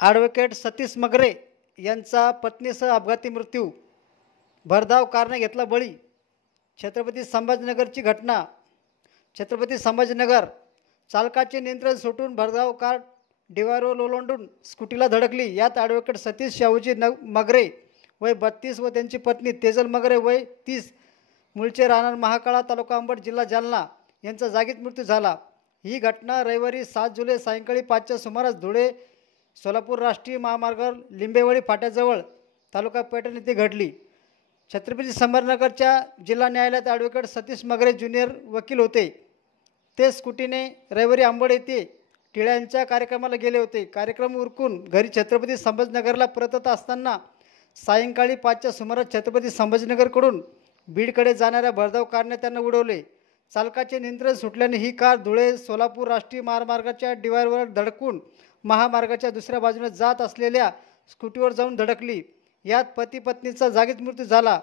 Advocate Satish Magare यांचा पत्नीसह अपघाती मृत्यू, भरधाव कारने घेतला बळी। छत्रपती संभाजीनगरची घटना। छत्रपती संभाजीनगर, चालकाचे नियंत्रण सुटून भरधाव कार डिवायरवर ओलांडून स्कूटीला धडकली। यात ॲडव्होकेट सतीश शाहूजी मगरे वय 32 व त्यांची पत्नी तेजल मगरे वय 30, मूळचे राहणार महाकाळा, तालुका अंबड, जिल्हा जालना यांचा जागीच मृत्यू झाला। ही घटना रविवारी 7 जुलै सायंकाळी 5च्या सुमारास धुळे सोलापूर राष्ट्रीय महामार्गावर लिंबेवाडी फाट्याजवळ तालुका पैठण येथे घडली। छत्रपती संभाजीनगरच्या जिल्हा न्यायालयात ॲडव्होकेट सतीश मगरे ज्युनियर वकील होते। ते स्कूटीने रविवारी अंबड येथे टिळ्यांच्या कार्यक्रमाला गेले होते। कार्यक्रम उरकून घरी छत्रपती संभाजीनगरला परतत असताना सायंकाळी 5च्या सुमारास छत्रपती संभाजीनगरकडून बीडकडे जाणाऱ्या भरधाव कारने त्यांना उडवले। चालकाचे नियंत्रण सुटल्याने ही कार धुळे सोलापूर राष्ट्रीय महामार्गाच्या डिवायरवर धडकून महामार्गाच्या दुसऱ्या बाजूने जात असलेल्या स्कूटीवर जाऊन धडकली। यात पती पत्नीचा जागीच मृत्यू झाला।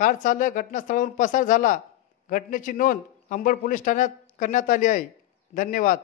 कार चालक घटनास्थळावरून पसार झाला। घटनेची नोंद अंबड पोलीस ठाण्यात करण्यात आली आहे। धन्यवाद।